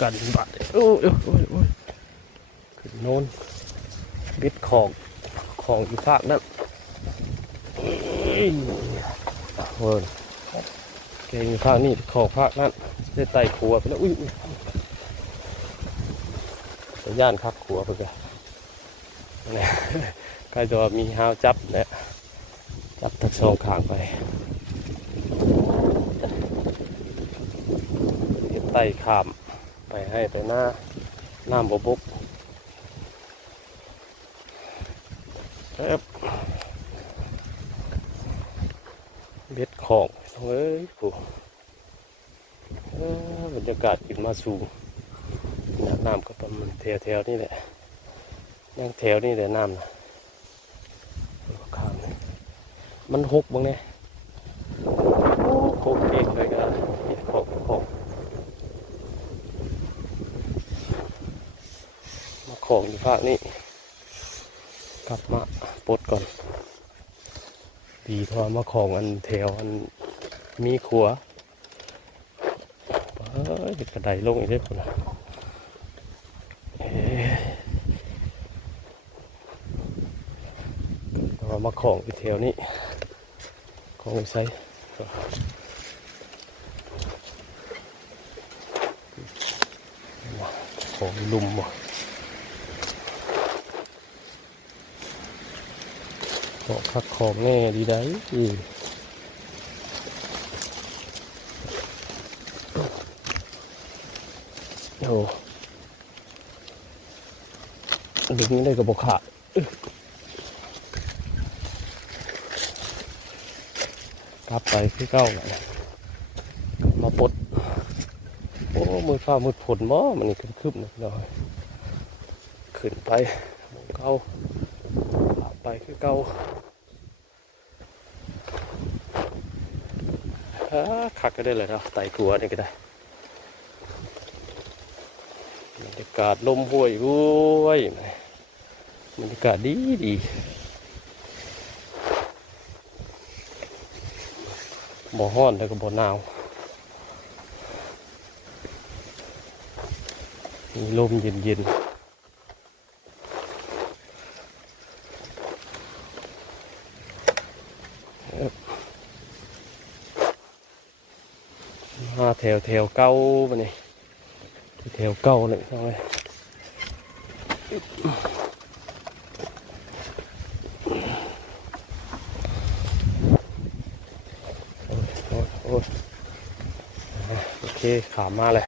กันบาดโอ้ยโอ้ยโอ้ยขึ้นโน้นบิดของอีกภาคนั่นเวิร์นเก่งภาคนี่ของภาคนั่นได้ไต่ขัวไปแล้วอุ้ยแต่ย่านครับขัวไปกันเนี่ยใกล้จะมีฮาวจับเนี่ยจับทั้งสองข้างไปไต่ข้ามไปให้ไปหน้าน้ำบบเบ็ดของเอ้ยผู้บรรยากาศขึ้นมาสูงน้ำก็ประมาณแถวนี่แหละนั่งแถวนี่แหละน้ำนะข้ามมันหกบ้างเนี่ยโคกเองเลยกันเบ็ดของมาของอยู่ภาคนี้กลับมาปลดก่อนดีเพราะมาของอันแถวอันมีขัวกระไดลงอีกได้คนเรามาของอีกแถวนี้ของไซของลุมของคักของแน่ดีได้โอ้ดึงได้กับบกขาดกลับไปที่เก้าแหละมาปลดโอ้มือฟ้ามือผลบ่มันนี่คึบๆหน่อยขึ้นไปเก้าไปคือเก้าขักก็ได้เลยนะไต่ขัวนี่ก็ได้บรรยากาศลมห้วยห้วยบรรยากาศดีบ่ฮ้อนแล้วก็บ่หนาวมีลมเย็นมาแถวเก้ามาเนี่ยแถวเก้าเลยทำไมโอเคขามมาเลย